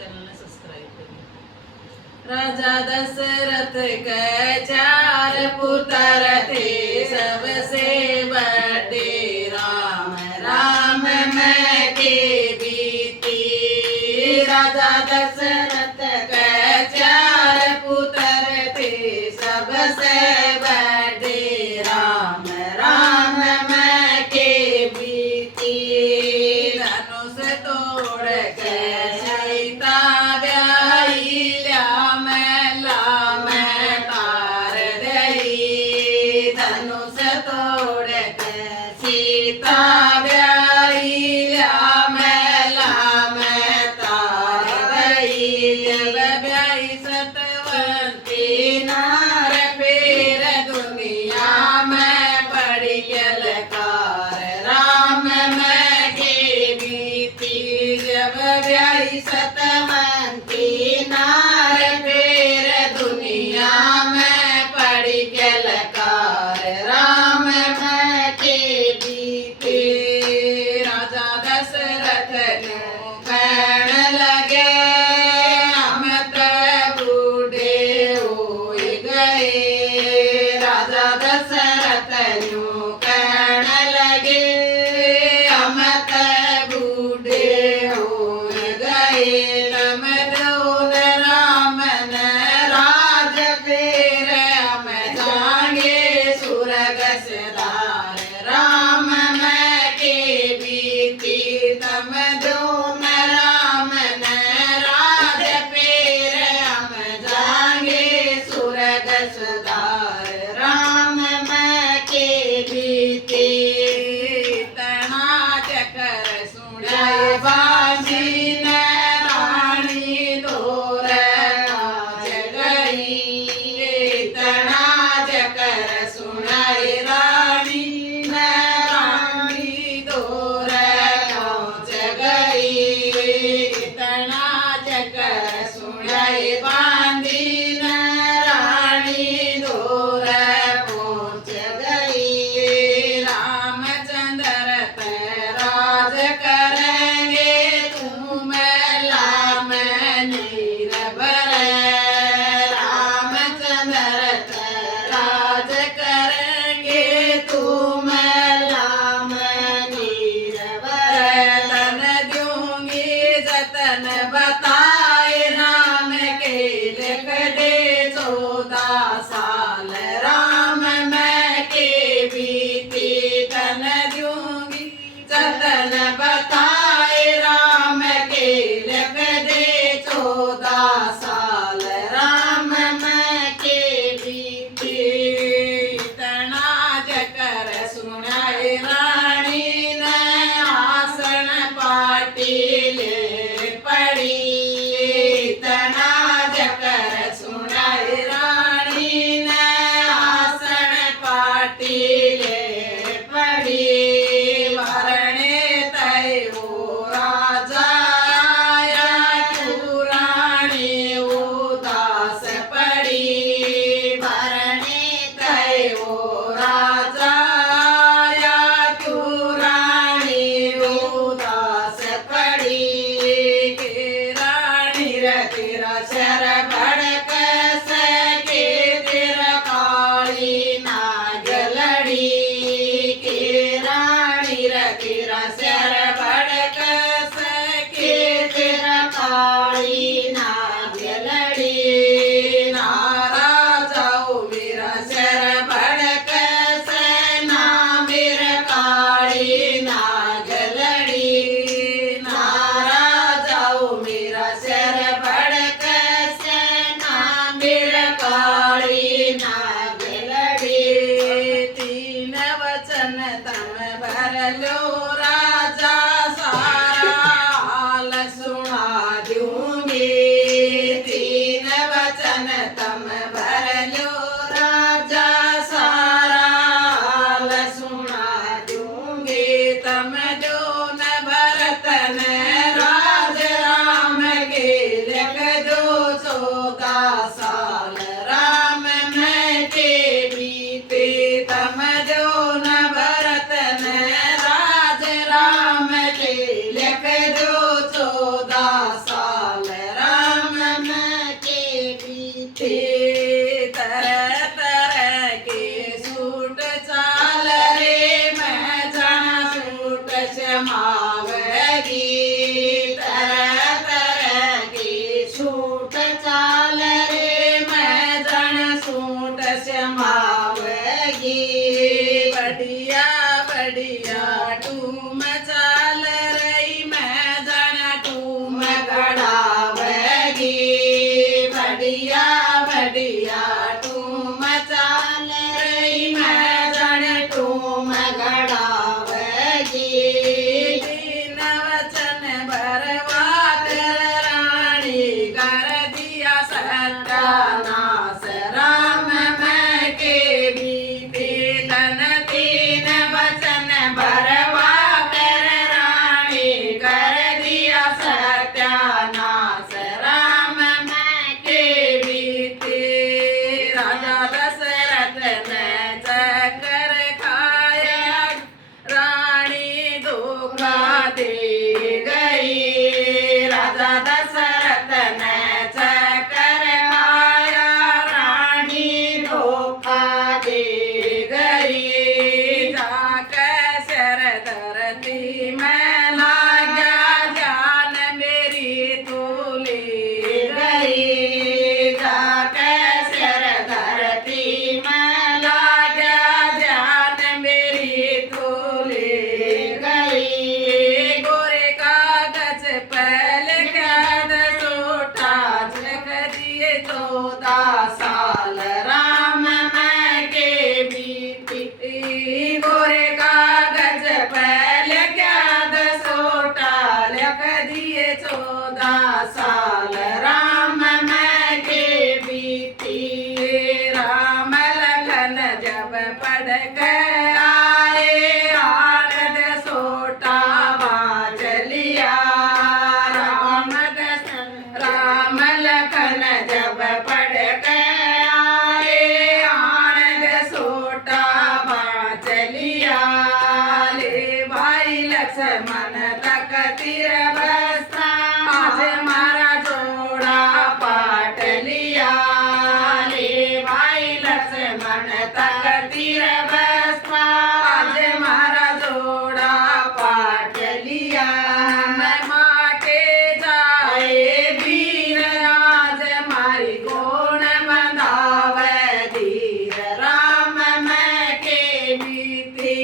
Channel ने subscribe करिए। राजा दशरथ के 4 पुत्र थे, सबसे बड़े राम राम मैं के बीती। राजा दशरथ के 4 पुत्र थे, सबसे बड़े राम राम मैं के बीती। धनुष तोड़ के सीता ब्याही, धनुष तोड़ के सीता ब्याही, मैं तार गई। जब ब्याही सतवंती नार, फिर दुनिया में बड़ी ललकार राम मैं के बीती। जब ब्याही सतवंती नार, फिर दुनिया में पड़ी ललकार राम मैं के बीती। राजा दशरथ न्यू कहन लगे, हम तो बूढ़े हो गए। राजा दशरथ न्यू कहन लगे, हम तो बूढ़े हो गए। हम दोन राम न राज, फिर हम जाएंगे स्वर्ग सिधार राम मैं के बीती। तम दोन राम न राज, फिर हम जाएंगे स्वर्ग सिधार राम मैं के बीती। तना चकर सुनाए बाजी न रानी तोर नाच गई। तना चकर सुनाए रानी न रानी तोर नाच गई। तना चकर सुनाए बांधी न रानी तोर पहुँच गई। रामचंद्र राज करेंगे, तुम लाम नीर भर। रामचंद्र राज करेंगे, तुम लाम नीर भर। तन दूंगी जतन बताए, राम के लिख दे 14 साल राम मैं के बीती। तन दूंगी जतन बताए, राम के लिख दे 14 साल राम मैं के बीती। तना जकर सुनाए रानी न आसन पाटी ले पड़ी। तना जकर सुनाए रानी न आसन पाटी ले पड़ी। वरणे तय वो राजा आया, क्यों रानी उदास पड़ी। वरणे तय वो राजा आया, क्यों रानी उदास पड़ी। के रानी रे तेरा शर भड़क सके, तेरा काली नाग लड़ी। के रानी रे तेरा शर भड़क सके, तेरा काली नाग लड़ी। नारा जाओ मेरा शर भड़क से, ना मेरा काली नाग लड़ी। नारा जाओ मेरा शर भड़क से, ना मेरा काली नाग लड़ी। 3 वचन तम भर लो राजा, सारा हाल सुना दूंगी। 3 वचन तम भर लो राजा, सारा हाल सुना दूंगी। तम जो न भरतन राज राम के लिख दो 14 साल राम मैं के बीते। तम जो न भरतन राज राम के लिख दो 14 साल बढ़िया टूम चाल रही मैं जाना टूम गड़ावेगी बढ़िया बढ़िया टूम चाल रही मैं जाना टूम गड़ावेगी दीन वचन भरवा कर रानी कर दिया सत्यानाश राम मैं के बीते तन तीन वचन भरवा कर रानी कर दिया सत्यानाश राम मैं के बीते राजा दशरथ ने चक्कर खाया रानी धोखा दे गई राजा दशरथ ने चक्कर खाया रानी धोखा दे गई जाकर सिर धरती में लागा जान मेरी तू ले गई जाकर सिर धरती में लागा जान मेरी तू ले गई गोरे कागज पहल कैद सोटा लिख दिए 14 साल राम मैं के बीती गोरे कागज पहल कैद सोटा लिख दिए 14 साल राम मैं के बीती राम लखन जब पढ़ कर आए आनंद सोटा बाज लिया राम लखन जब पढ़ कर आए आनंद सोटा बाज लिया ले भाई लक्ष्मण तक तिर बस्ता आज मारा जोड़ा पाट लिया ले भाई लक्ष्मण तक तिर बस्ता आज मारा जोड़ा पाट लिया मैं माँ के जाए वीर आज मारी गोण बंधावे धीर राम मैं के बीती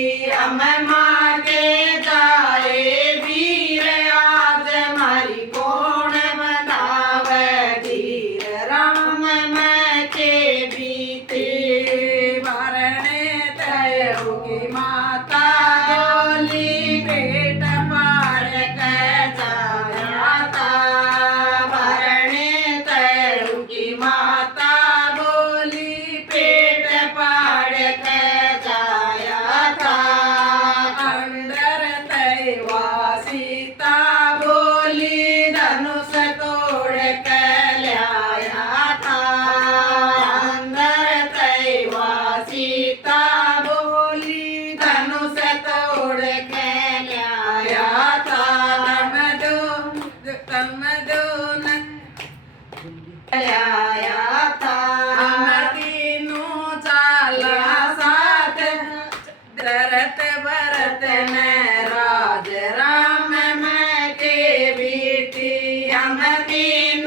मैं माँ के जाए वीर आज मारी गोण बंधावे धीर राम मैं के बीती भरने तय होगी माता बोली पेट पार कर जाया था भरने तय होगी माता बोली पेट पार कर जाया था अंदर तय सीता बोली धनुष तोड़ कर लाया था अंदर तय सीता बोली धनुष तोड़ के लाया था तम दो न लाया था हम तीनों चाला साथ दरत भरत ने राज राम मैं के बीती हम तीनों